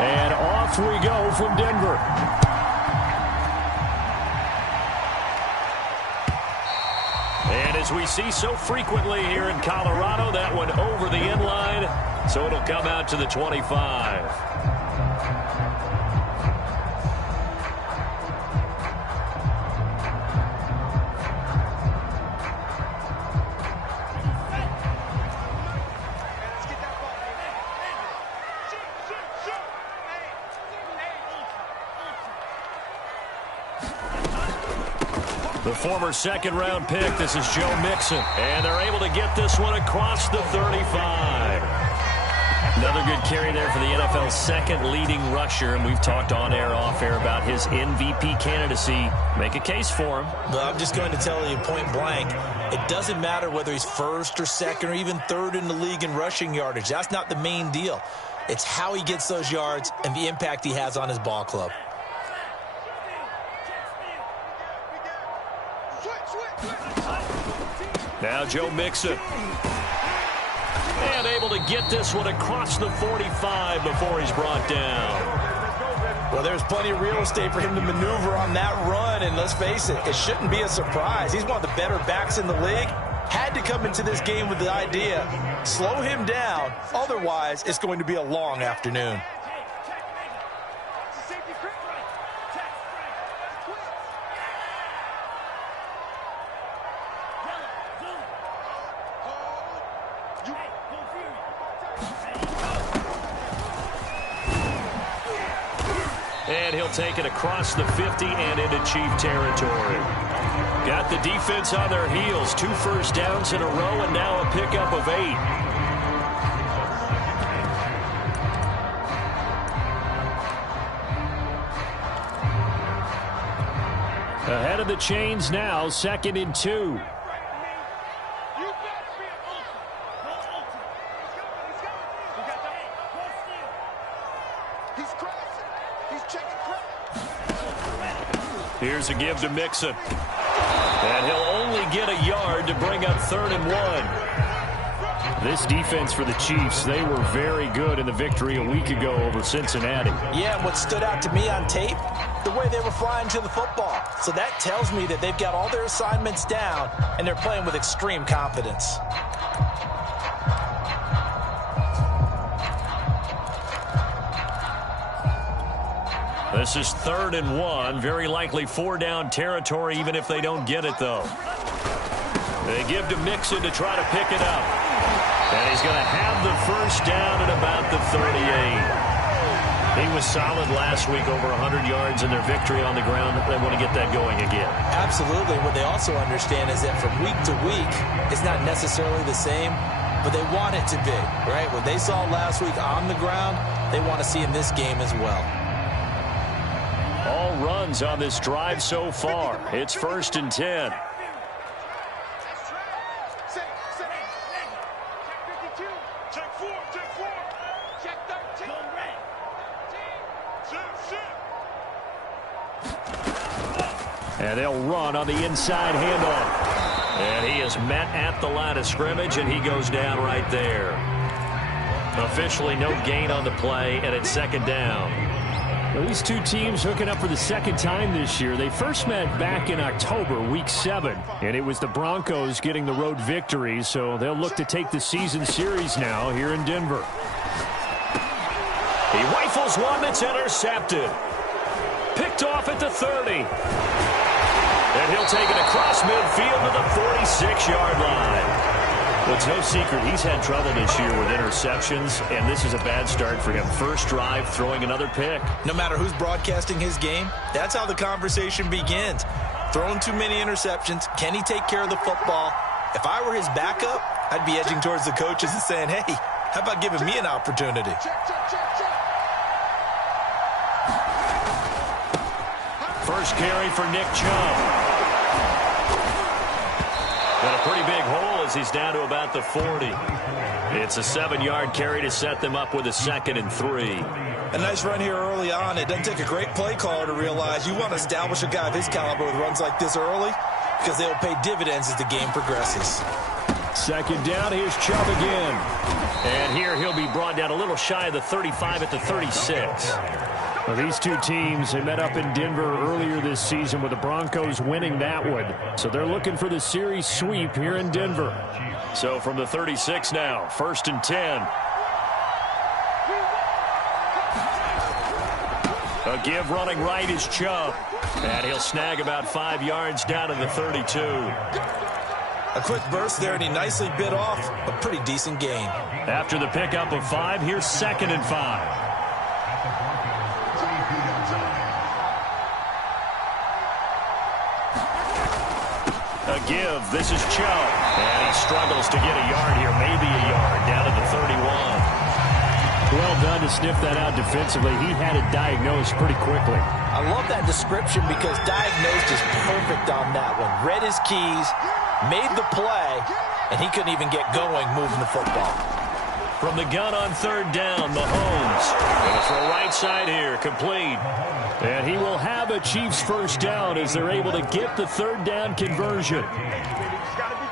And off we go from Denver. And as we see so frequently here in Colorado, that one over the end line, so it'll come out to the 25. The former second-round pick, this is Joe Mixon. And they're able to get this one across the 35. Another good carry there for the NFL's second leading rusher. And we've talked on air, off air about his MVP candidacy. Make a case for him. Well, I'm just going to tell you point blank, it doesn't matter whether he's first or second or even third in the league in rushing yardage. That's not the main deal. It's how he gets those yards and the impact he has on his ball club. Now Joe Mixon. And able to get this one across the 45 before he's brought down. Well, there's plenty of real estate for him to maneuver on that run. And let's face it, it shouldn't be a surprise. He's one of the better backs in the league. Had to come into this game with the idea, slow him down. Otherwise, it's going to be a long afternoon. And he'll take it across the 50 and into Chief territory. Got the defense on their heels. 2 first downs in a row and now a pickup of 8. Ahead of the chains now, 2nd and 2. Here's a give to Mixon. And he'll only get a yard to bring up 3rd and 1. This defense for the Chiefs, they were very good in the victory a week ago over Cincinnati. Yeah, and what stood out to me on tape, the way they were flying to the football. So that tells me that they've got all their assignments down, and they're playing with extreme confidence. This is 3rd and 1. Very likely 4-down territory, even if they don't get it, though. They give to Mixon to try to pick it up. And he's going to have the first down at about the 38. He was solid last week, over 100 yards in their victory on the ground. They want to get that going again. Absolutely. What they also understand is that from week to week, it's not necessarily the same, but they want it to be, right? What they saw last week on the ground, they want to see in this game as well. All runs on this drive so far. It's 1st and 10. And they'll run on the inside handoff. And he is met at the line of scrimmage, and he goes down right there. Officially no gain on the play, and it's 2nd down. Well, these two teams hooking up for the 2nd time this year. They first met back in October, week 7, and it was the Broncos getting the road victory, so they'll look to take the season series now here in Denver. He rifles one that's intercepted. Picked off at the 30. And he'll take it across midfield to the 46-yard line. Well, it's no secret he's had trouble this year with interceptions, and this is a bad start for him. First drive, throwing another pick. No matter who's broadcasting his game, that's how the conversation begins. Throwing too many interceptions. Can he take care of the football? If I were his backup, I'd be edging towards the coaches and saying, hey, how about giving me an opportunity? First carry for Nick Chubb. Got a pretty big hole as he's down to about the 40. It's a 7-yard carry to set them up with a 2nd and 3. A nice run here early on. It doesn't take a great play caller to realize you want to establish a guy of his caliber with runs like this early because they'll pay dividends as the game progresses. Second down, here's Chubb again. And here he'll be brought down a little shy of the 35 at the 36. Well, these two teams, they met up in Denver earlier this season with the Broncos winning that one. So they're looking for the series sweep here in Denver. So from the 36 now, 1st and 10. A give running right is Chubb. And he'll snag about 5 yards down to the 32. A quick burst there, and he nicely bit off a pretty decent gain. After the pickup of 5, here's 2nd and 5. A give. This is Chubb. And he struggles to get a yard here, maybe a yard, down to the 31. Well done to sniff that out defensively. He had it diagnosed pretty quickly. I love that description because diagnosed is perfect on that one. Read his keys, made the play, and he couldn't even get going moving the football. From the gun on 3rd down, Mahomes. Going to throw right side here, complete. And he will have a Chiefs first down as they're able to get the 3rd down conversion.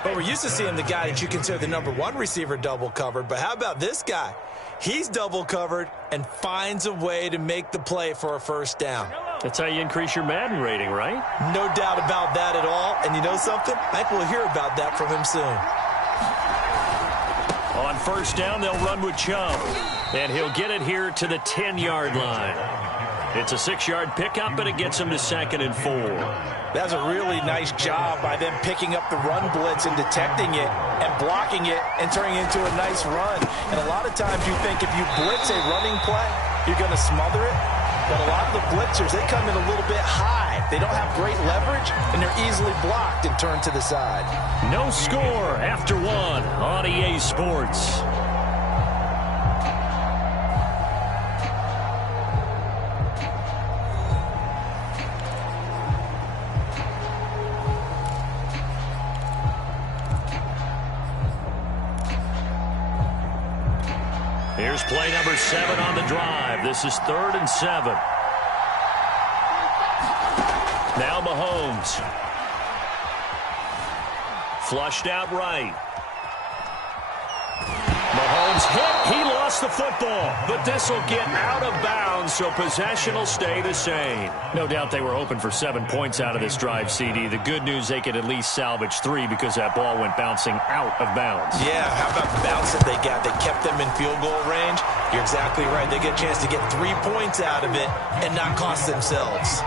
But we're used to seeing the guy that you consider the #1 receiver double covered. But how about this guy? He's double covered and finds a way to make the play for a first down. That's how you increase your Madden rating, right? No doubt about that at all. And you know something? I think we'll hear about that from him soon. On 1st down, they'll run with Chubb. And he'll get it here to the 10-yard line. It's a 6-yard pickup, and it gets him to 2nd and 4. That's a really nice job by them picking up the run blitz and detecting it and blocking it and turning it into a nice run. And a lot of times you think if you blitz a running play, you're going to smother it. But a lot of the blitzers, they come in a little bit high. They don't have great leverage, and they're easily blocked and turned to the side. No score after 1 on EA Sports. Here's play number 7 on the drive. This is 3rd and 7. Now Mahomes. Flushed out right. Mahomes hit. He lost the football. But this will get out of bounds, so possession will stay the same. No doubt they were hoping for 7 points out of this drive, CD. The good news, they could at least salvage 3 because that ball went bouncing out of bounds. Yeah, how about the bounce that they got? They kept them in field goal range. You're exactly right. They get a chance to get 3 points out of it and not cost themselves.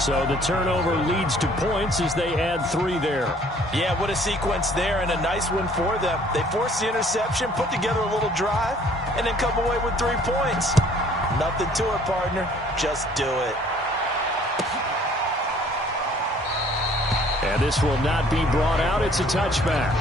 So the turnover leads to points as they add 3 there. Yeah, what a sequence there, and a nice one for them. They forced the interception, put together a little drive, and then come away with 3 points. Nothing to it, partner. Just do it. And this will not be brought out. It's a touchback.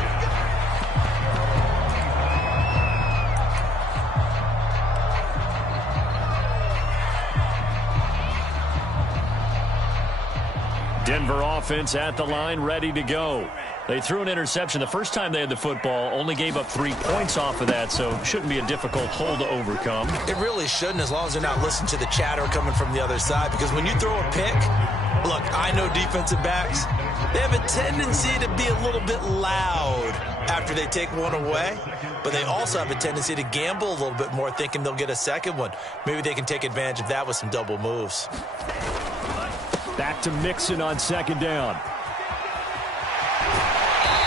Denver offense at the line, ready to go. They threw an interception the first time they had the football, only gave up 3 points off of that, so shouldn't be a difficult hole to overcome. It really shouldn't, as long as they're not listening to the chatter coming from the other side, because when you throw a pick, look, I know defensive backs, they have a tendency to be a little bit loud after they take one away, but they also have a tendency to gamble a little bit more, thinking they'll get a second one. Maybe they can take advantage of that with some double moves. Back to Mixon on 2nd down.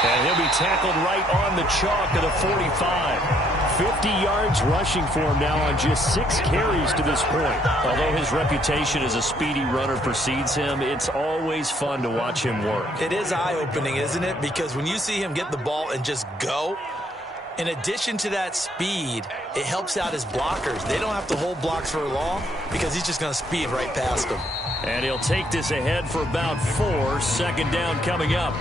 And he'll be tackled right on the chalk of the 45. 50 yards rushing for him now on just 6 carries to this point. Although his reputation as a speedy runner precedes him, it's always fun to watch him work. It is eye-opening, isn't it? Because when you see him get the ball and just go, in addition to that speed, it helps out his blockers. They don't have to hold blocks for long because he's just going to speed right past them. And he'll take this ahead for about 4. 2nd down coming up.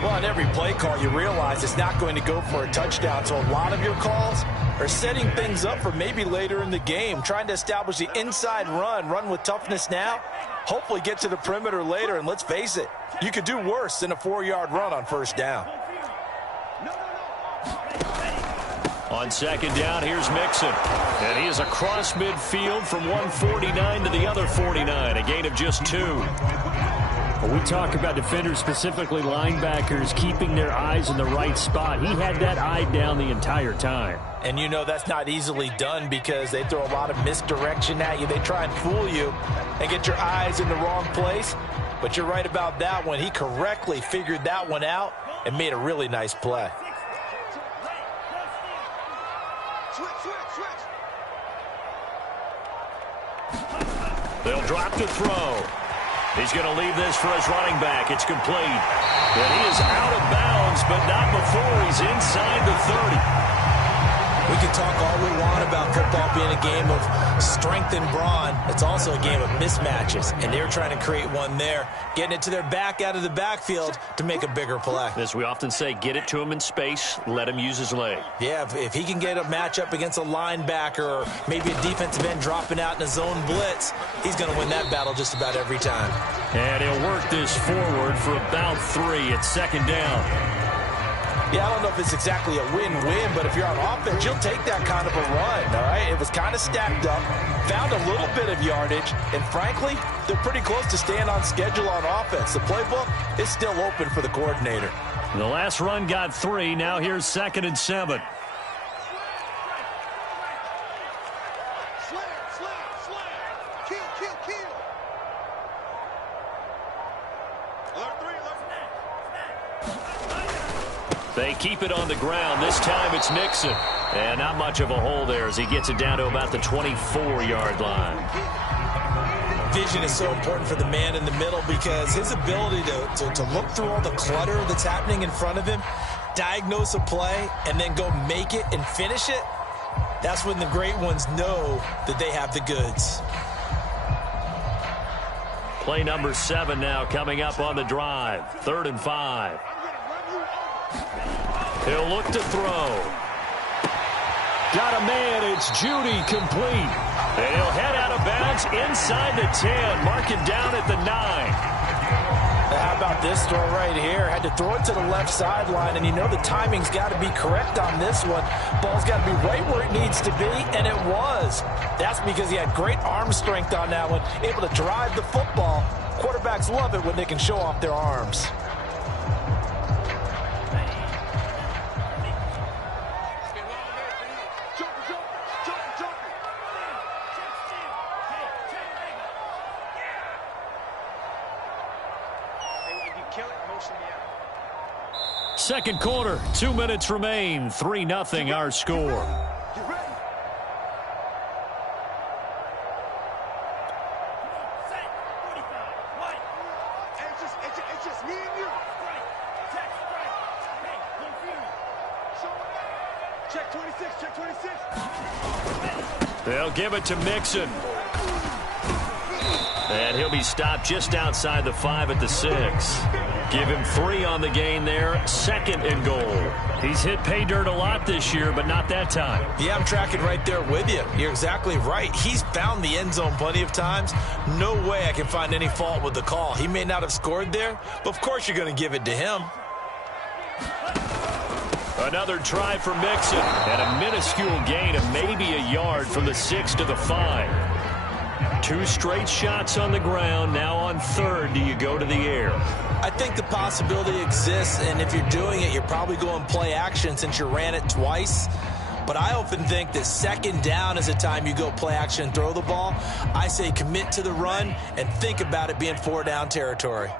Well, on every play call, you realize it's not going to go for a touchdown. So a lot of your calls are setting things up for maybe later in the game, trying to establish the inside run with toughness now, hopefully get to the perimeter later. And let's face it, you could do worse than a 4-yard run on 1st down. On 2nd down, here's Mixon. And he is across midfield from 149 to the other 49, a gain of just 2. When we talk about defenders, specifically linebackers, keeping their eyes in the right spot, he had that eye down the entire time. And you know that's not easily done because they throw a lot of misdirection at you. They try and fool you and get your eyes in the wrong place. But you're right about that one. He correctly figured that one out and made a really nice play. They'll drop to throw. He's going to leave this for his running back. It's complete. And he is out of bounds, but not before he's inside the 30. We can talk all we want about football being a game of strength and brawn. It's also a game of mismatches, and they're trying to create one there, getting it to their back out of the backfield to make a bigger play. As we often say, get it to him in space, let him use his leg. Yeah, if he can get a matchup against a linebacker or maybe a defensive end dropping out in a zone blitz, he's going to win that battle just about every time. And he'll work this forward for about 3. It's second down. Yeah, I don't know if it's exactly a win-win, but if you're on offense, you'll take that kind of a run, all right? It was kind of stacked up, found a little bit of yardage, and frankly, they're pretty close to staying on schedule on offense. The playbook is still open for the coordinator. The last run got 3. Now here's 2nd and 7. They keep it on the ground. This time it's Mixon. And not much of a hole there as he gets it down to about the 24-yard line. Vision is so important for the man in the middle because his ability to look through all the clutter that's happening in front of him, diagnose a play, and then go make it and finish it, that's when the great ones know that they have the goods. Play number 7 now coming up on the drive. 3rd and 5. He'll look to throw. Got a man. It's Judy, complete. And he'll head out of bounds inside the 10. Mark it down at the 9. How about this throw right here? Had to throw it to the left sideline, and you know the timing's got to be correct on this one. Ball's got to be right where it needs to be, and it was. That's because he had great arm strength on that one, able to drive the football. Quarterbacks love it when they can show off their arms. Second quarter, 2 minutes remain. 3-0 our score. They'll give it to Mixon. And he'll be stopped just outside the 5 at the 6. Give him 3 on the gain there. 2nd and goal. He's hit pay dirt a lot this year, but not that time. Yeah, I'm tracking right there with you. You're exactly right. He's found the end zone plenty of times. No way I can find any fault with the call. He may not have scored there, but of course you're going to give it to him. Another try for Mixon. And a minuscule gain of maybe a yard from the 6 to the 5. 2 straight shots on the ground. Now on 3rd, do you go to the air? I think the possibility exists, and if you're doing it, you're probably going play action since you ran it twice. But I often think that 2nd down is the time you go play action and throw the ball. I say commit to the run and think about it being 4-down territory.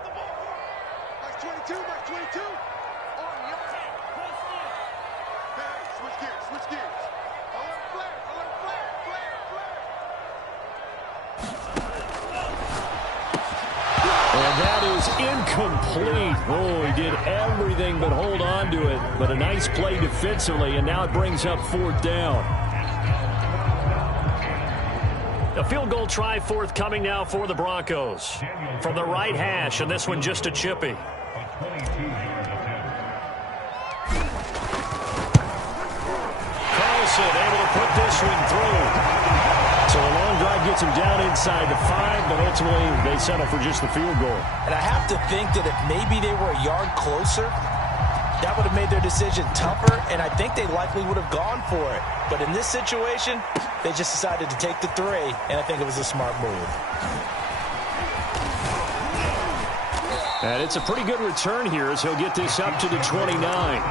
Incomplete. Oh, he did everything but hold on to it. But a nice play defensively, and now it brings up 4th down. A field goal try forthcoming now for the Broncos. From the right hash, and this one just a chippy. Carlson able to put this one through. So a long drive gets him down inside the 5, but ultimately they settle for just the field goal. And I have to think that if maybe they were a yard closer, that would have made their decision tougher, and I think they likely would have gone for it. But in this situation, they just decided to take the 3, and I think it was a smart move. And it's a pretty good return here as he'll get this up to the 29.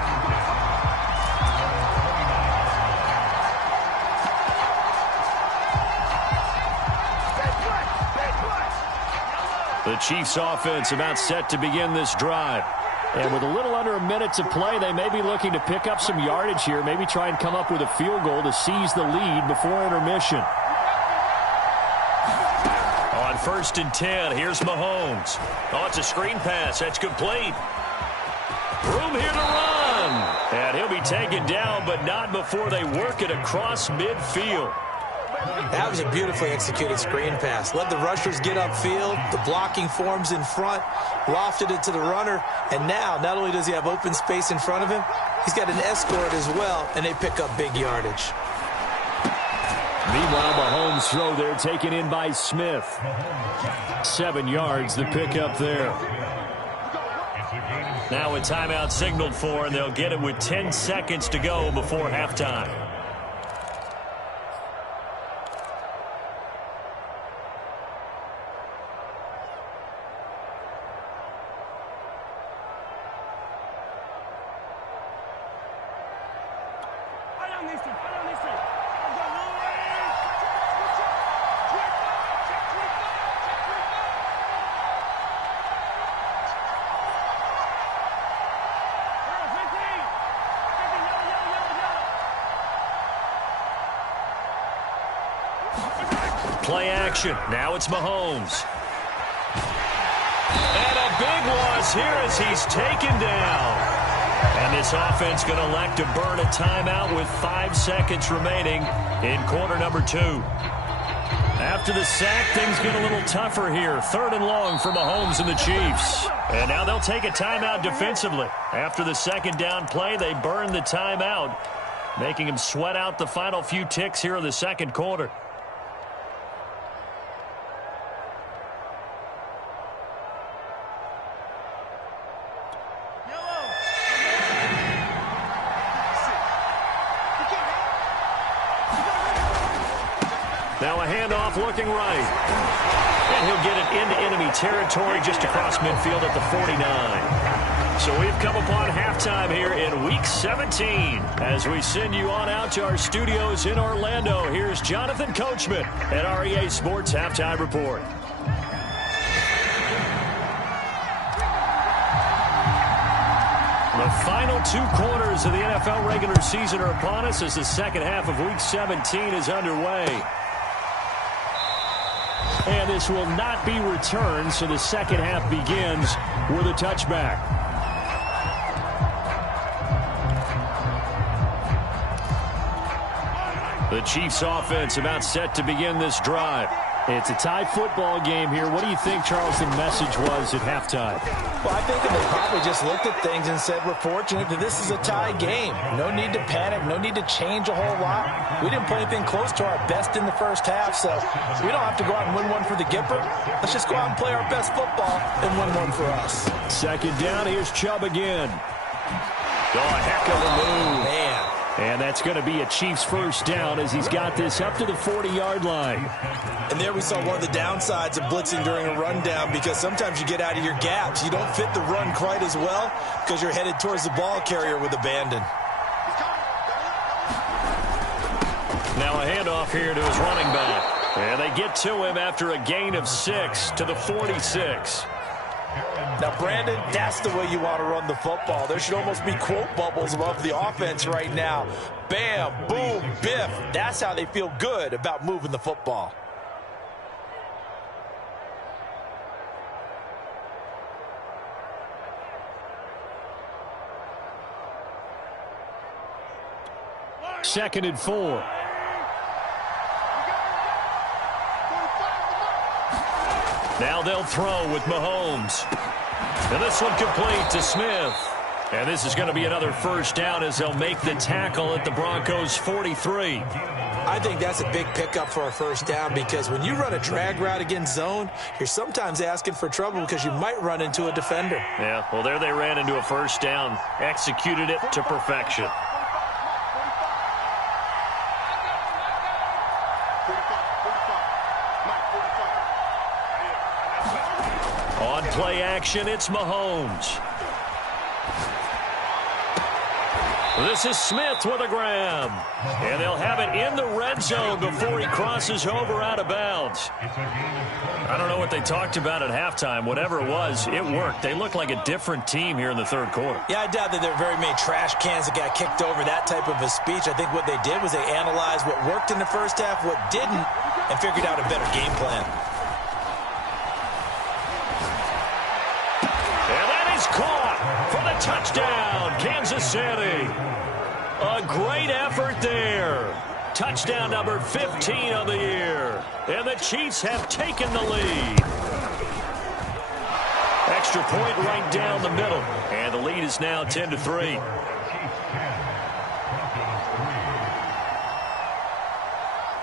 The Chiefs offense about set to begin this drive. And with a little under a minute to play, they may be looking to pick up some yardage here, maybe try and come up with a field goal to seize the lead before intermission. On 1st and 10, here's Mahomes. Oh, it's a screen pass. That's complete. Room here to run. And he'll be taken down, but not before they work it across midfield. That was a beautifully executed screen pass. Let the rushers get upfield. The blocking forms in front. Lofted it to the runner. And now, not only does he have open space in front of him, he's got an escort as well, and they pick up big yardage. Meanwhile, Mahomes' throw there taken in by Smith. 7 yards, the pickup there. Now a timeout signaled for, and they'll get it with 10 seconds to go before halftime. Play action. Now it's Mahomes. And a big loss here as he's taken down. And this offense going to elect to burn a timeout with 5 seconds remaining in quarter number 2. After the sack, things get a little tougher here. 3rd and long for Mahomes and the Chiefs. And now they'll take a timeout defensively. After the 2nd down play, they burn the timeout, making him sweat out the final few ticks here in the 2nd quarter. Now a handoff looking right. And he'll get it into enemy territory just across midfield at the 49. So we've come upon halftime here in Week 17. As we send you on out to our studios in Orlando, here's Jonathan Coachman at REA Sports Halftime Report. The final 2 quarters of the NFL regular season are upon us as the second half of Week 17 is underway. And this will not be returned, so the second half begins with a touchback. The Chiefs offense about set to begin this drive. It's a tie football game here. What do you think, Charles, the message was at halftime? Well, I think they probably just looked at things and said, we're fortunate that this is a tie game. No need to panic. No need to change a whole lot. We didn't play anything close to our best in the first half, so we don't have to go out and win one for the Gipper. Let's just go out and play our best football and win one for us. 2nd down, here's Chubb again. Oh, a heck of a move. Man. And that's going to be a Chiefs first down as he's got this up to the 40-yard line. And there we saw one of the downsides of blitzing during a rundown, because sometimes you get out of your gaps. You don't fit the run quite as well because you're headed towards the ball carrier with abandon. Now a handoff here to his running back. And they get to him after a gain of 6 to the 46. Now, Brandon, that's the way you want to run the football. There should almost be quote bubbles above the offense right now. Bam, boom, biff. That's how they feel good about moving the football. Second and 4. Now they'll throw with Mahomes. And this one complete to Smith. And this is going to be another first down as they'll make the tackle at the Broncos' 43. I think that's a big pickup for a first down, because when you run a drag route against zone, you're sometimes asking for trouble because you might run into a defender. Yeah, well, there they ran into a first down, executed it to perfection. On play action, it's Mahomes. This is Smith with a grab. And they'll have it in the red zone before he crosses over out of bounds. I don't know what they talked about at halftime. Whatever it was, it worked. They look like a different team here in the third quarter. Yeah, I doubt that there are very many trash cans that got kicked over, that type of a speech. I think what they did was they analyzed what worked in the first half, what didn't, and figured out a better game plan. And that is caught for the touchdown, Kansas City. A great effort there. Touchdown number 15 of the year. And the Chiefs have taken the lead. Extra point right down the middle. And the lead is now 10-3.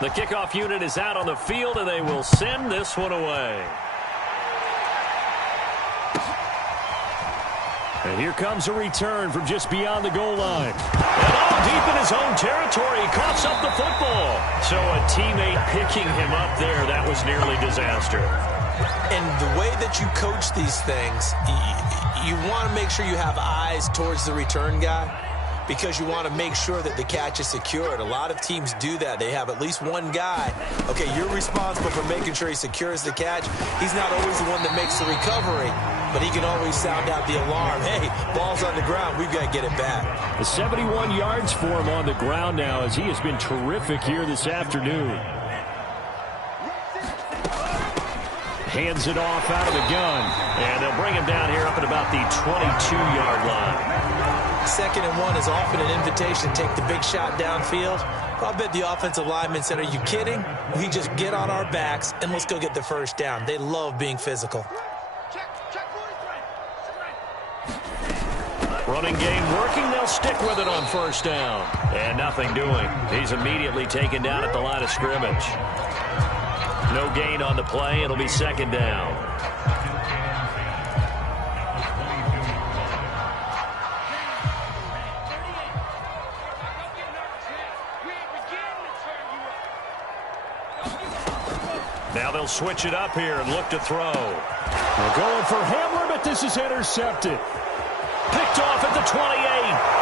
The kickoff unit is out on the field, and they will send this one away. And here comes a return from just beyond the goal line. And all deep in his own territory, he coughs up the football. So a teammate picking him up there, that was nearly disaster. And the way that you coach these things, you want to make sure you have eyes towards the return guy, because you want to make sure that the catch is secured. A lot of teams do that. They have at least one guy. Okay, you're responsible for making sure he secures the catch. He's not always the one that makes the recovery, but he can always sound out the alarm. Hey, ball's on the ground. We've got to get it back. The 71 yards for him on the ground now, as he has been terrific here this afternoon. Hands it off out of the gun. And they'll bring him down here up at about the 22-yard line. 2nd and 1 is often an invitation to take the big shot downfield. I'll bet the offensive linemen said, are you kidding? We just get on our backs and let's go get the first down. They love being physical. Running game working. They'll stick with it on first down. And nothing doing. He's immediately taken down at the line of scrimmage. No gain on the play. It'll be 2nd down. Now they'll switch it up here and look to throw. They're going for Hamler, but this is intercepted. Picked off at the 28.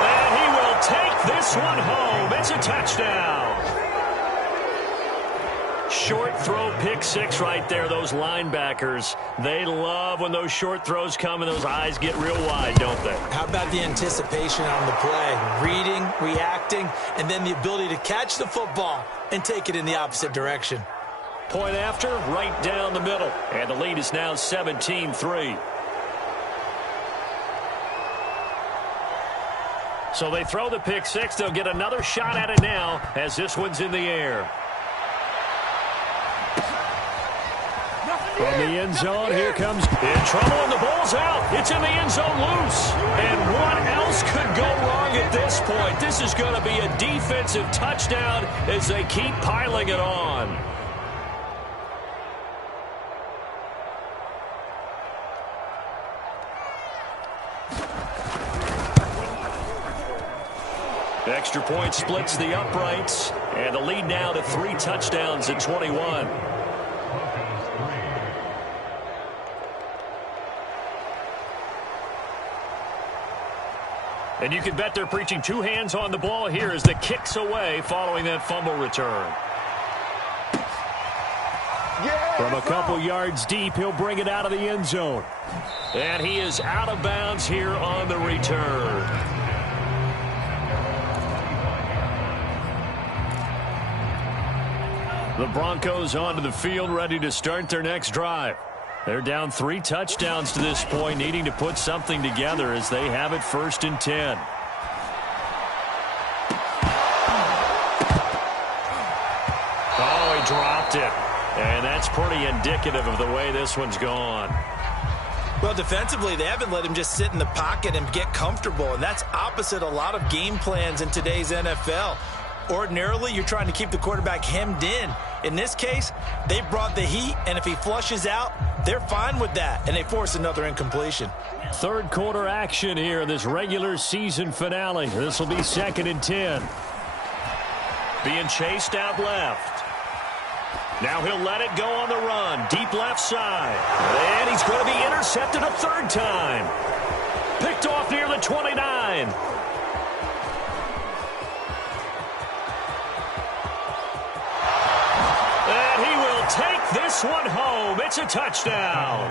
And he will take this one home. It's a touchdown. Short throw, pick six right there. Those linebackers, they love when those short throws come and those eyes get real wide, don't they? How about the anticipation on the play? Reading, reacting, and then the ability to catch the football and take it in the opposite direction. Point after, right down the middle. And the lead is now 17-3. So they throw the pick six. They'll get another shot at it now as this one's in the air. From the end zone, here comes... In trouble, and the ball's out. It's in the end zone loose. And what else could go wrong at this point? This is going to be a defensive touchdown as they keep piling it on. Extra point splits the uprights, and the lead now to 3 touchdowns at 21. And you can bet they're preaching 2 hands on the ball here as the kick's away following that fumble return. From a couple yards deep, he'll bring it out of the end zone. And he is out of bounds here on the return. The Broncos onto the field, ready to start their next drive. They're down 3 touchdowns to this point, needing to put something together as they have it 1st and 10. Oh, he dropped it. And that's pretty indicative of the way this one's gone. Well, defensively, they haven't let him just sit in the pocket and get comfortable, and that's opposite a lot of game plans in today's NFL. Ordinarily, you're trying to keep the quarterback hemmed in. In this case, they brought the heat, and if he flushes out, they're fine with that, and they force another incompletion. Third quarter action here in this regular season finale. This will be 2nd and 10. Being chased out left. Now he'll let it go on the run. Deep deep left side. And he's going to be intercepted a third time. Picked off near the 29. Take this one home. It's a touchdown.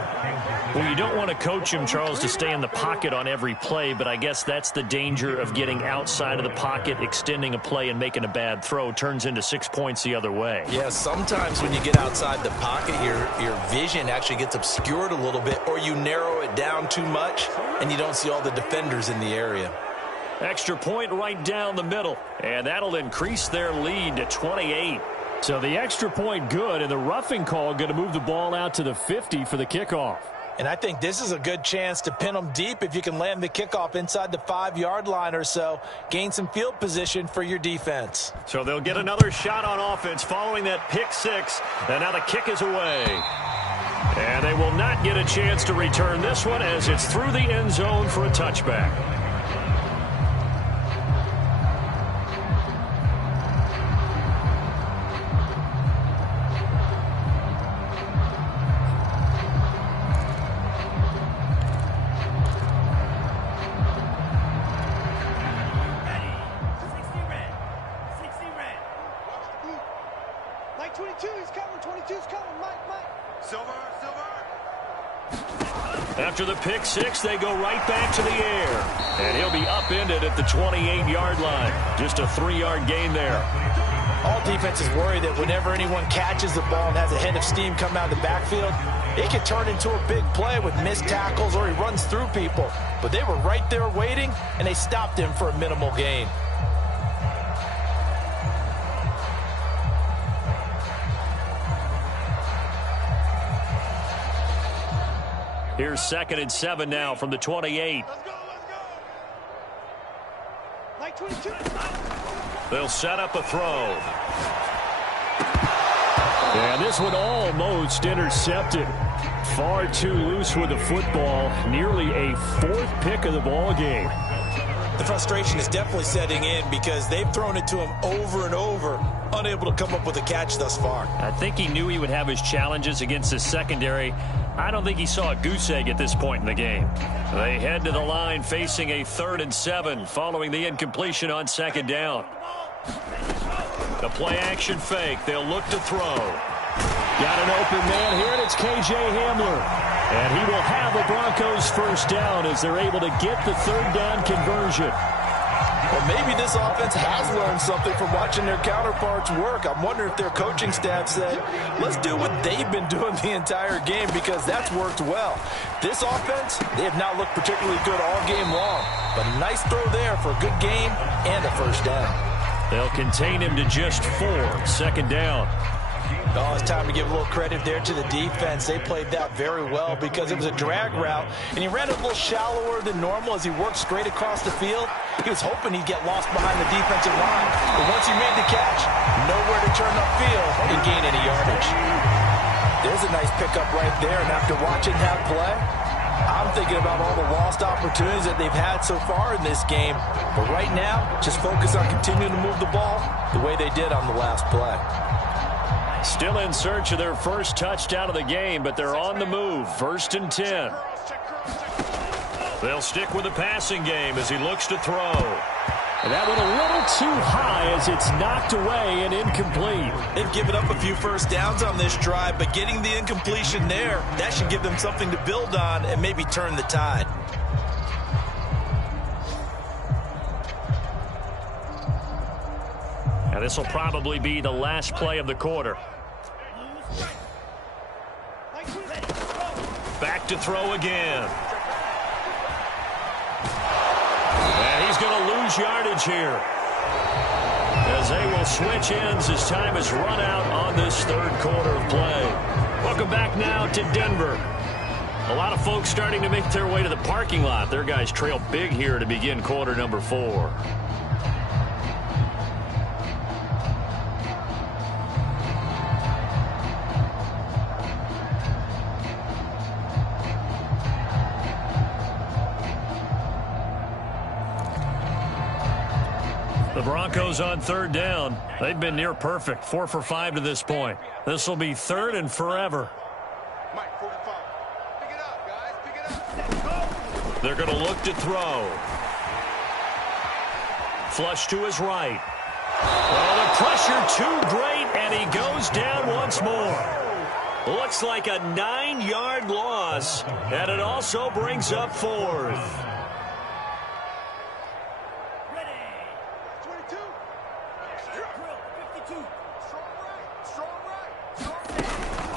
Well, you don't want to coach him, Charles, to stay in the pocket on every play, but I guess that's the danger of getting outside of the pocket, extending a play, and making a bad throw. Turns into 6 points the other way. Yeah, sometimes when you get outside the pocket, your vision actually gets obscured a little bit, or you narrow it down too much, and you don't see all the defenders in the area. Extra point right down the middle, and that'll increase their lead to 28. So the extra point good, and the roughing call going to move the ball out to the 50 for the kickoff. And I think this is a good chance to pin them deep if you can land the kickoff inside the 5-yard line or so. Gain some field position for your defense. So they'll get another shot on offense following that pick six. And now the kick is away. And they will not get a chance to return this one as it's through the end zone for a touchback. After the pick six, they go right back to the air. And he'll be upended at the 28-yard line. Just a 3-yard gain there. All defenses worry that whenever anyone catches the ball and has a head of steam come out of the backfield, it can turn into a big play with missed tackles or he runs through people. But they were right there waiting, and they stopped him for a minimal gain. Here's 2nd and 7 now from the 28. They'll set up a throw. And this one almost intercepted. Far too loose with the football. Nearly a 4th pick of the ball game. The frustration is definitely setting in because they've thrown it to him over and over, unable to come up with a catch thus far. I think he knew he would have his challenges against his secondary. I don't think he saw a goose egg at this point in the game. They head to the line facing a 3rd and 7 following the incompletion on 2nd down. The play action fake. They'll look to throw. Got an open man here, and it's K.J. Hamler. And he will have the Broncos first down as they're able to get the 3rd down conversion. Well, maybe this offense has learned something from watching their counterparts work. I'm wondering if their coaching staff said, let's do what they've been doing the entire game because that's worked well. This offense, they have not looked particularly good all game long. But a nice throw there for a good game and a first down. They'll contain him to just 4. 2nd down. Oh, it's time to give a little credit there to the defense. They played that very well because it was a drag route, and he ran it a little shallower than normal as he worked straight across the field. He was hoping he'd get lost behind the defensive line, but once he made the catch, nowhere to turn upfield and gain any yardage. There's a nice pickup right there, and after watching that play, I'm thinking about all the lost opportunities that they've had so far in this game. But right now, just focus on continuing to move the ball the way they did on the last play. Still in search of their first touchdown of the game, but they're on the move. 1st and 10. They'll stick with the passing game as he looks to throw. And that one a little too high as it's knocked away and incomplete. They've given up a few first downs on this drive, but getting the incompletion there, that should give them something to build on and maybe turn the tide. Now this will probably be the last play of the quarter. Back to throw again. And he's going to lose yardage here, as they will switch ends as time is run out on this 3rd quarter of play. Welcome back now to Denver. A lot of folks starting to make their way to the parking lot. Their guys trail big here to begin quarter number 4. The Broncos on 3rd down. They've been near perfect, 4 for 5 to this point. This will be 3rd and forever. Mike, 45. Pick it up, guys. Pick it up. Let's go. They're going to look to throw. Flush to his right. Oh, the pressure too great, and he goes down once more. Looks like a 9-yard loss, and it also brings up fourth.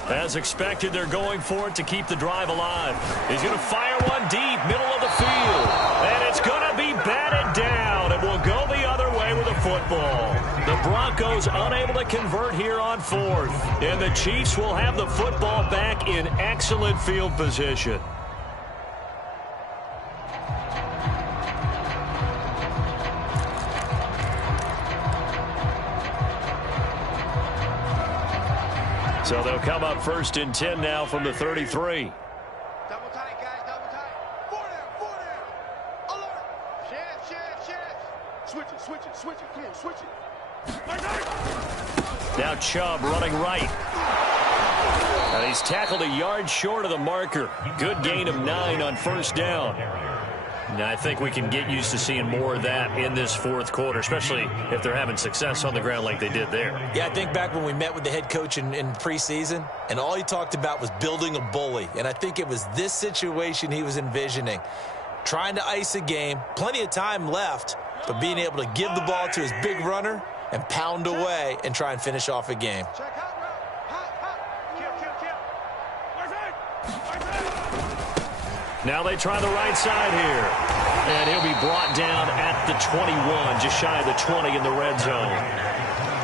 As expected, they're going for it to keep the drive alive. He's going to fire one deep, middle of the field. And it's going to be batted down. It will go the other way with the football. The Broncos unable to convert here on fourth. And the Chiefs will have the football back in excellent field position. So they'll come up 1st and 10 now from the 33. Double tight, guys. Double tight. 4 down. Alert. Chance. Switch it. Come on, switch it. Now Chubb running right. And he's tackled a yard short of the marker. Good gain of 9 on 1st down. Now, I think we can get used to seeing more of that in this fourth quarter, especially if they're having success on the ground like they did there. Yeah, I think back when we met with the head coach in preseason, and all he talked about was building a bully. And I think it was this situation he was envisioning. Trying to ice a game, plenty of time left, but being able to give the ball to his big runner and pound away and try and finish off a game. Now they try the right side here. And he'll be brought down at the 21, just shy of the 20 in the red zone.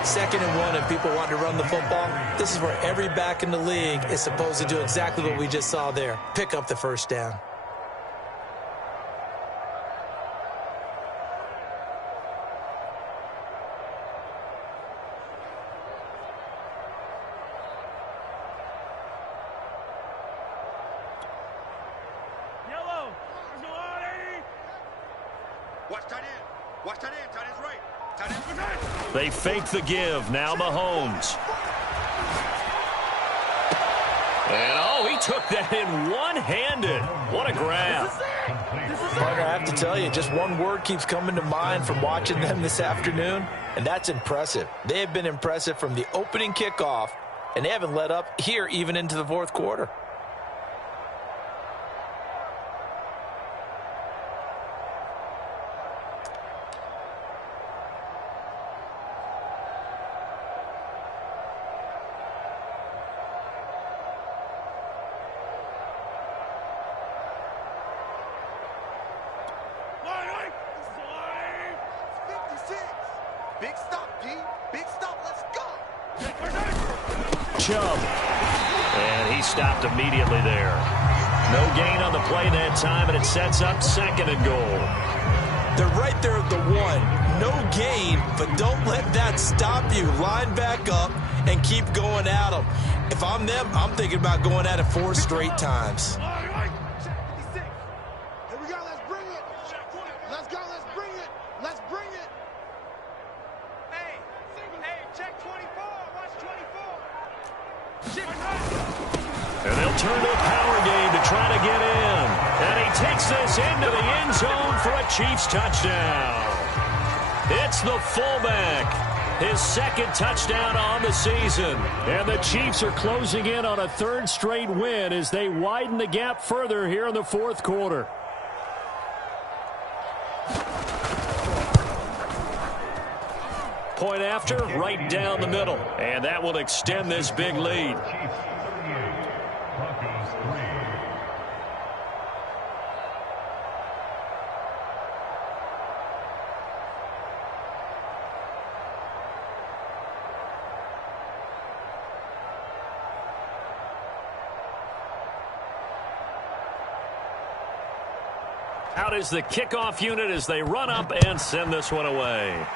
2nd and 1, and people want to run the football. This is where every back in the league is supposed to do exactly what we just saw there. Pick up the 1st down. They fake the give. Now Mahomes. And, he took that in one-handed. What a grab. Parker, I have to tell you, just one word keeps coming to mind from watching them this afternoon, and that's impressive. They have been impressive from the opening kickoff, and they haven't let up here even into the fourth quarter. Big stop, P. Big stop. Let's go. Chubb. And he stopped immediately there. No gain on the play that time, and it sets up 2nd and goal. They're right there at the 1. No gain, but don't let that stop you. Line back up and keep going at them. If I'm them, I'm thinking about going at it 4 straight times. Here we go. Let's bring it. Let's go. Let's bring it. Let's bring it. Hey, check 24. Watch 24. And they'll turn to a power game to try to get in. And he takes this into the end zone for a Chiefs touchdown. It's the fullback. His 2nd touchdown on the season. And the Chiefs are closing in on a 3rd straight win as they widen the gap further here in the fourth quarter. Point after, right down the middle. And that will extend this big lead. Out is the kickoff unit as they run up and send this one away.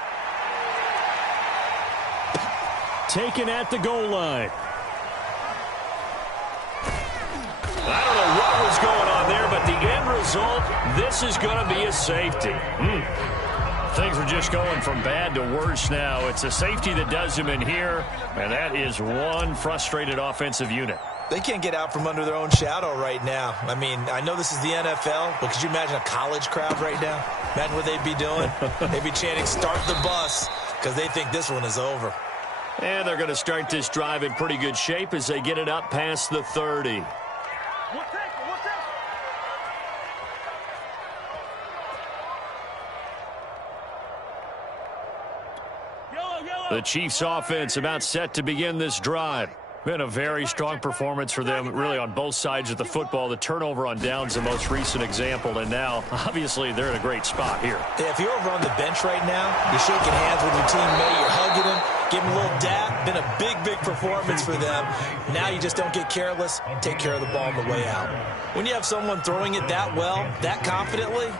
Taken at the goal line. I don't know what was going on there, but the end result, this is going to be a safety. Things are just going from bad to worse now. It's a safety that does them in here, and that is one frustrated offensive unit. They can't get out from under their own shadow right now. I mean, I know this is the NFL, but could you imagine a college crowd right now? Imagine what they'd be doing. They'd be chanting, "Start the bus," because they think this one is over. And they're going to start this drive in pretty good shape as they get it up past the 30. The Chiefs offense about set to begin this drive. Been a very strong performance for them, really, on both sides of the football. The turnover on downs, the most recent example, and now, obviously, they're in a great spot here. Yeah, if you're over on the bench right now, you're shaking hands with your teammate, you're hugging him, giving him a little dap. Been a big, big performance for them. Now you just don't get careless, take care of the ball on the way out. When you have someone throwing it that well, that confidently,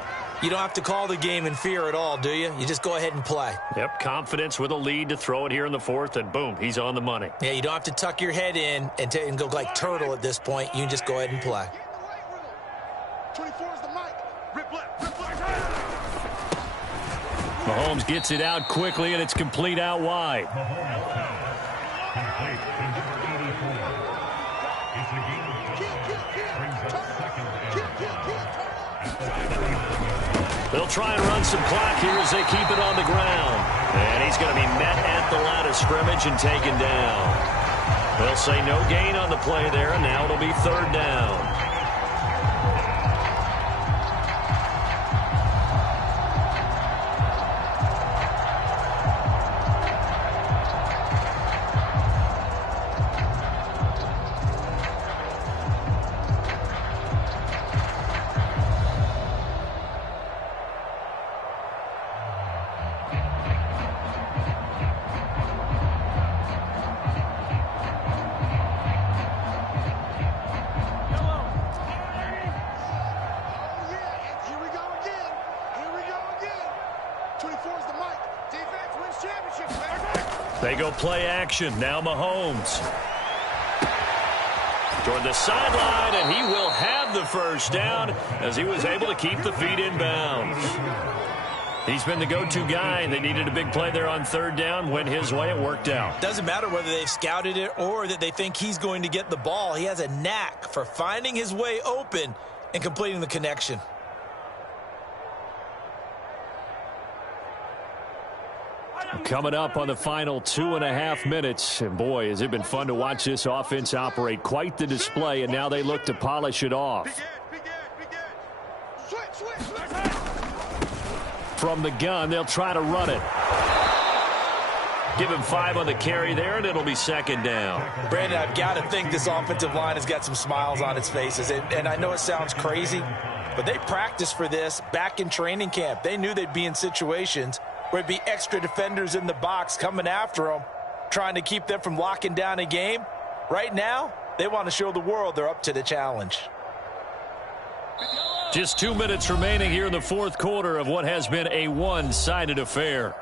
you don't have to call the game in fear at all, do you? You just go ahead and play. Yep, confidence with a lead to throw it here in the fourth, and boom, he's on the money. Yeah, you don't have to tuck your head in and go like turtle at this point. You can just go ahead and play. 24 is the mic. Rip left, rip left. Mahomes gets it out quickly, and it's complete out wide. They'll try and run some clock here as they keep it on the ground. And he's going to be met at the line of scrimmage and taken down. They'll say no gain on the play there, and now it'll be third down. They go play action. Now Mahomes. Toward the sideline, and he will have the first down as he was able to keep the feet in bounds. He's been the go-to guy. They needed a big play there on third down. Went his way. It worked out. Doesn't matter whether they've scouted it or that they think he's going to get the ball. He has a knack for finding his way open and completing the connection. Coming up on the final 2.5 minutes. And boy, has it been fun to watch this offense operate. Quite the display, and now they look to polish it off. From the gun, they'll try to run it. Give him 5 on the carry there, and it'll be second down. Brandon, I've got to think this offensive line has got some smiles on its faces. And I know it sounds crazy, but they practiced for this back in training camp. They knew they'd be in situations where it'd be extra defenders in the box coming after them, trying to keep them from locking down a game. Right now, they want to show the world they're up to the challenge. Just 2 minutes remaining here in the fourth quarter of what has been a one-sided affair.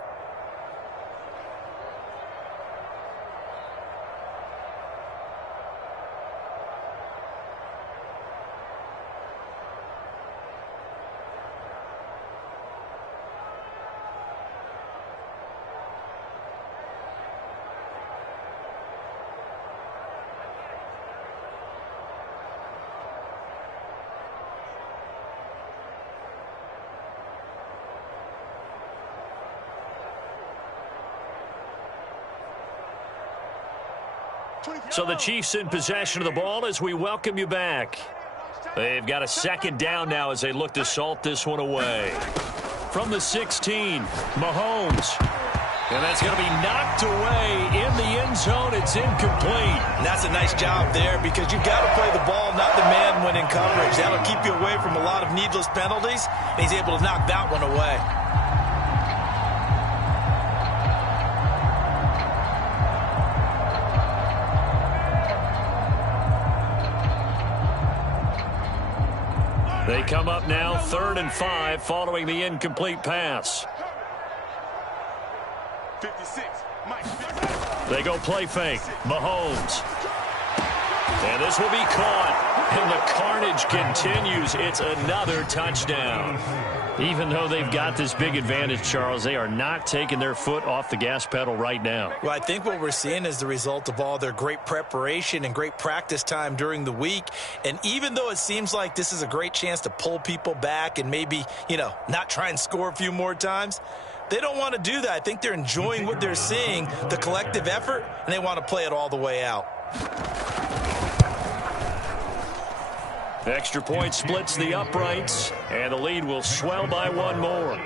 So the Chiefs in possession of the ball as we welcome you back. They've got a second down now as they look to salt this one away. From the 16, Mahomes. And that's going to be knocked away in the end zone. It's incomplete. And that's a nice job there because you've got to play the ball, not the man when in coverage. That'll keep you away from a lot of needless penalties. And he's able to knock that one away. They come up now 3rd and 5 following the incomplete pass. 56. They go play fake. Mahomes. And this will be caught. And the carnage continues. It's another touchdown. Even though they've got this big advantage, Charles, they are not taking their foot off the gas pedal right now. Well, I think what we're seeing is the result of all their great preparation and great practice time during the week. And even though it seems like this is a great chance to pull people back and maybe, not try and score a few more times, they don't want to do that. I think they're enjoying what they're seeing, the collective effort, and they want to play it all the way out. Extra point splits the uprights, and the lead will swell by one more.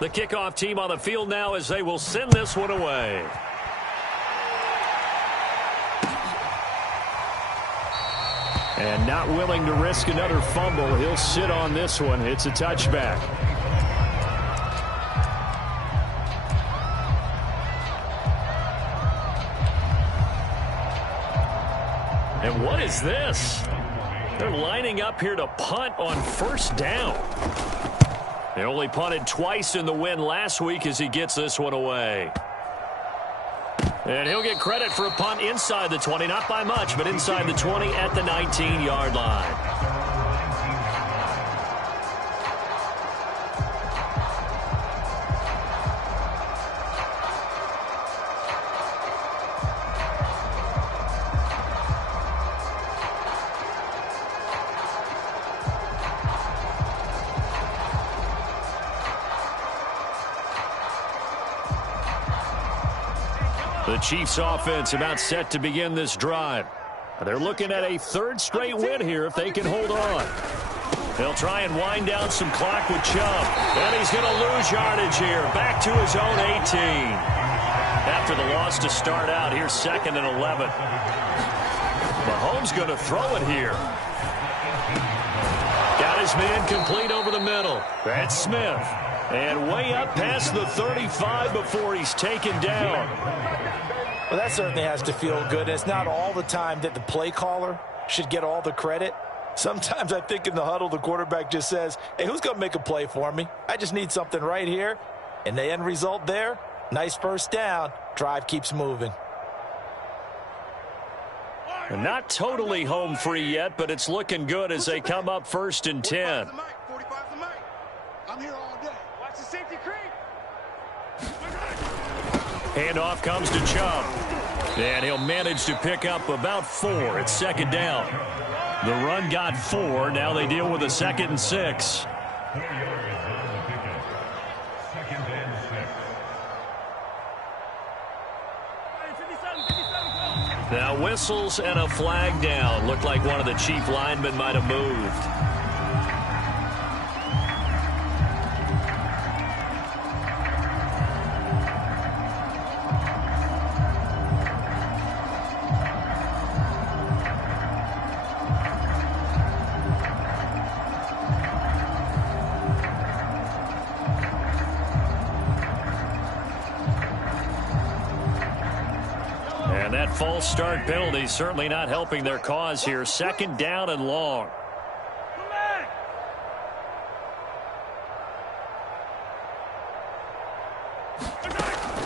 The kickoff team on the field now as they will send this one away. And not willing to risk another fumble. He'll sit on this one. It's a touchback. And what is this? They're lining up here to punt on first down. They only punted twice in the win last week as he gets this one away. And he'll get credit for a punt inside the 20, not by much, but inside the 20 at the 19-yard line. The Chiefs offense about set to begin this drive. They're looking at a third straight win here if they can hold on. They'll try and wind down some clock with Chubb. And he's going to lose yardage here. Back to his own 18. After the loss to start out, here's 2nd and 11. Mahomes going to throw it here. Got his man complete over the middle. That's Smith. And way up past the 35 before he's taken down. Well, that certainly has to feel good. It's not all the time that the play caller should get all the credit. Sometimes I think in the huddle, the quarterback just says, hey, who's going to make a play for me? I just need something right here. And the end result there, nice first down. Drive keeps moving. And not totally home free yet, but it's looking good as they come up 1st and 10. 45's the mic. I'm here all day. Watch the safety creep. Handoff comes to Chubb. And he'll manage to pick up about 4. It's 2nd down. The run got 4. Now they deal with a 2nd and 6. Now whistles and a flag down. Looked like one of the Chief linemen might have moved. And that false start penalty certainly not helping their cause here. 2nd down and long.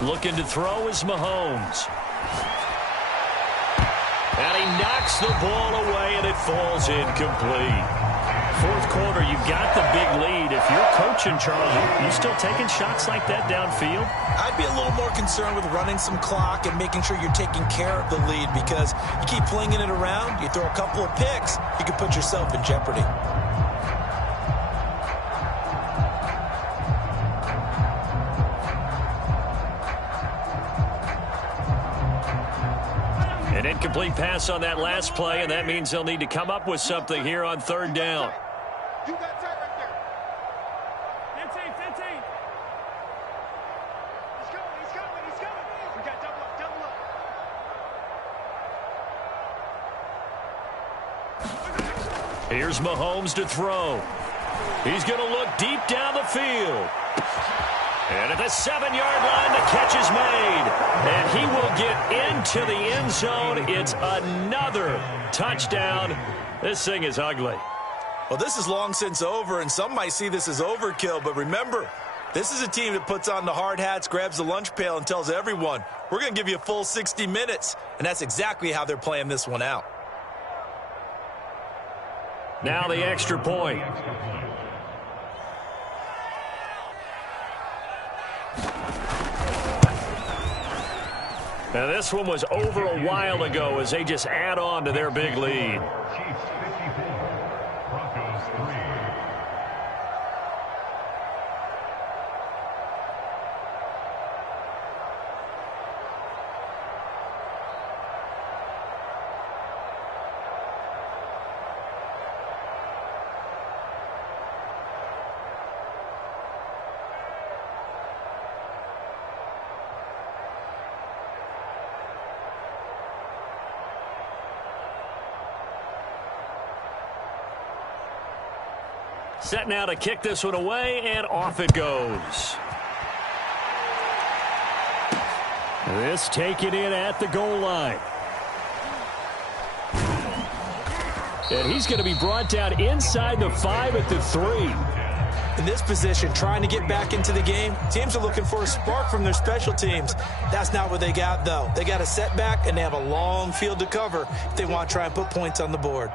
Looking to throw is Mahomes. And he knocks the ball away, and it falls incomplete. 4th quarter, you've got the big lead. If you're coaching, Charles, you still taking shots like that downfield? I'd be a little more concerned with running some clock and making sure you're taking care of the lead, because you keep flinging it around, you throw a couple of picks, you can put yourself in jeopardy. An incomplete pass on that last play, and that means they'll need to come up with something here on 3rd down. You got tight right there. 15. He's coming. We got double up. Here's Mahomes to throw. He's going to look deep down the field. And at the 7-yard line, the catch is made. And he will get into the end zone. It's another touchdown. This thing is ugly. Well, this is long since over, and some might see this as overkill. But remember, this is a team that puts on the hard hats, grabs the lunch pail, and tells everyone, we're going to give you a full 60 minutes. And that's exactly how they're playing this one out. Now the extra point. Now this one was over a while ago as they just add on to their big lead. Chiefs 54, Broncos 3. Set now to kick this one away, and off it goes. This taken in at the goal line. And he's going to be brought down inside the 5 at the 3. In this position, trying to get back into the game, teams are looking for a spark from their special teams. That's not what they got, though. They got a setback, and they have a long field to cover if they want to try and put points on the board.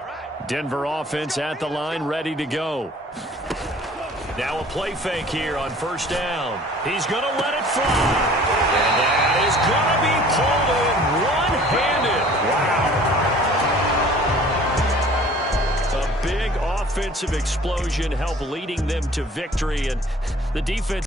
Denver offense at the line, ready to go. Now a play fake here on first down. He's going to let it fly. And that is going to be pulled in one-handed. Wow. A big offensive explosion helped leading them to victory, and the defense